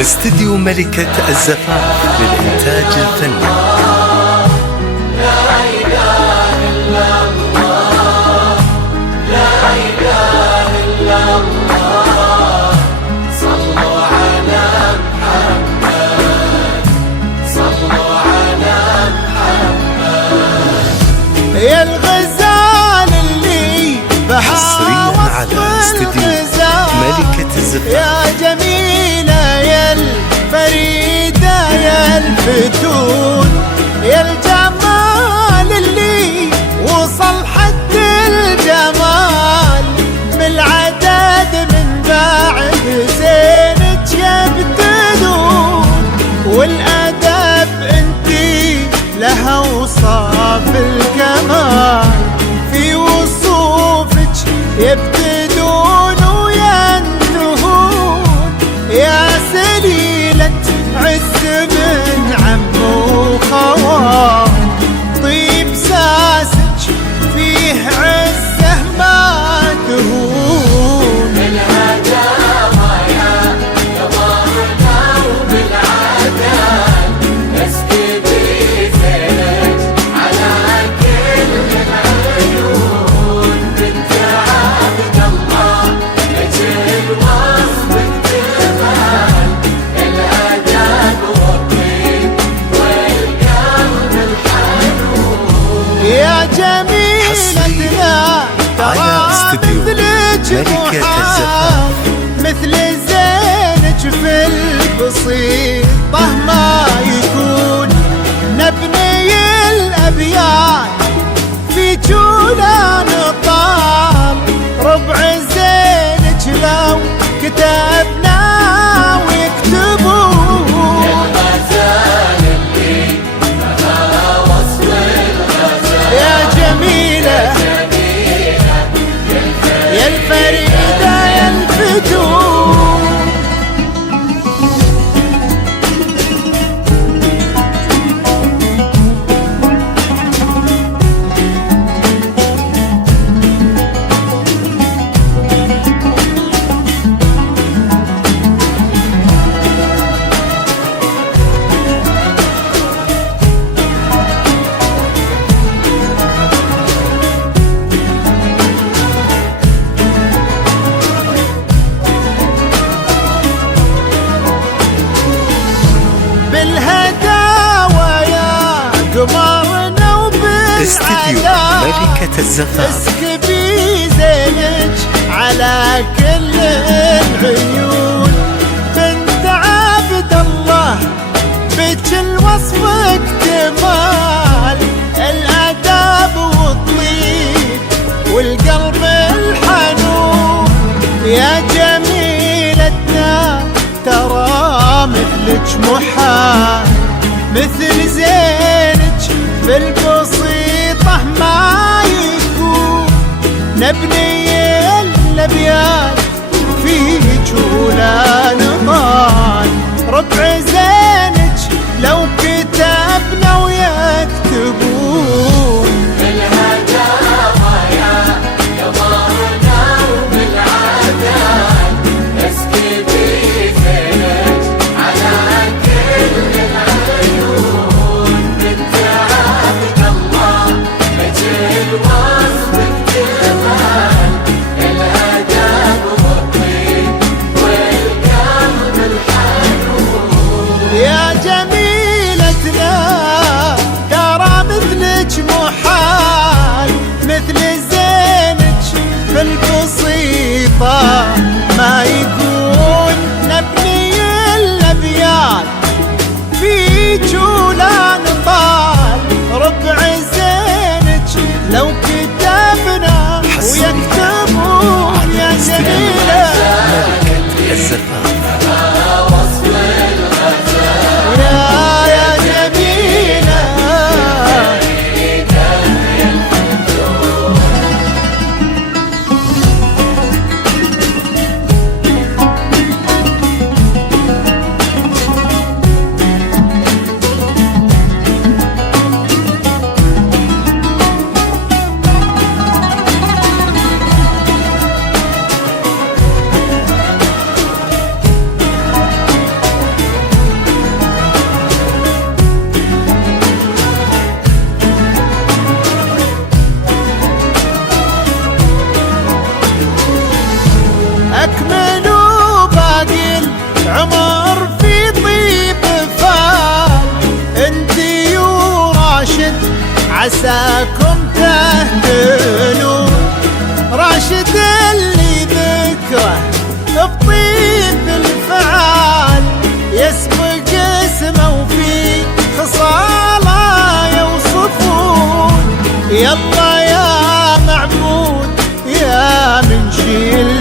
استديو ملكة الزفاف للإنتاج الفني. لا إله إلا الله، لا إله إلا الله، صلوا على محمد، صلوا على محمد. يا الغزال اللي حصريا على استديو ملكة الزفاف. يا جميلة يا الفريدة يا الفتون، يا الجمال اللي وصل حد الجمال، بالعدد من بعد زينك يبتدون، والأدب انتي لها وصاف الكمال، في وصوفك يبتدون وينتهون، يا سليلة عز من عم وخوان، طيب ساسك فيه عزه ما تهون. بالهداوة يا قمرنا وبالعدل، اسكبي زينك على كل العيون، بنت عبد الله اجل وصفك جمال، الأدب والطيب والقلب الحنون. يا جميلتنا على استديو ملكة الزفاف. مثل زينك في البسيطة ما يكون، نبني الأبيات في جولا نطال، ربع زينك لو كتبنا ويكتبون. الغزال اللي بها وصف الغزال، يا جميلة يا الفريدة يا الفتون. بالهداوة يا قمرنا استديو وبالعدل، ملكة الزفاف. اسكبي زينك على كل العيون، بنت عبد الله بكل وصفك جمال، الأدب والطيب والقلب الحنون، يا جميلتنا ترى مثلك محال، مثل زينك في البسيطة ما يكون، نبني الأبيات في جولا نطال، ربع زينك لو كتبنا ويكتبون. بالهداوة يا قمرنا وبالعدل، اسكبي زينك على كل العيون، بنت عبد الله اجل وصفك جمال، الأدب والطيب والقلب الحنون. يا جميلتنا ترى مثلك محال، مثل زينك في البسيطة ما يكون، نبني الأبيات في جولا نطال، ربع زينك لو كتبنا ويكتبون. يا جميلة ملكة الزفاف. يا جميلة عمر في طيب فال، انتي وراشد عساكم تهتنون. راشد اللي ذكره بطيب الفعال، يسبق اسمه وفي خصاله يوصفون. يلا يا معبود يا من شيل